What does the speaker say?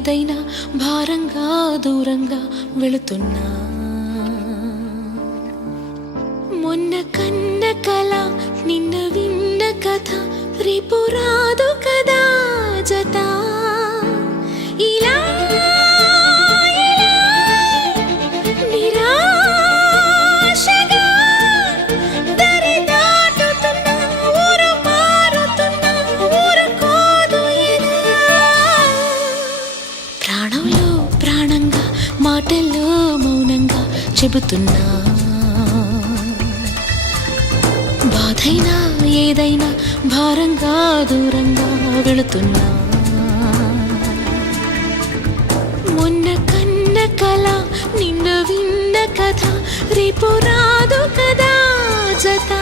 ఏదైనా భారంగా దూరంగా వెళుతున్నా మొన్న కన్న కల నిన్న విన్న కథ రేపు రాదు కదా జత ఇలా నిరాశగా దరి దాటుతున్నా ఊరు మారుతున్నా ఊరుకోదు ఎదా ప్రాణంలో ప్రాణంగా మాటల్లో మౌనంగా చెబుతున్నా బాధైనా ఏదైనా భారంగా దూరంగా వెళుతున్నా మొన్న కన్న కల నిన్న విన్న కథ రేపు రాదు కదా జత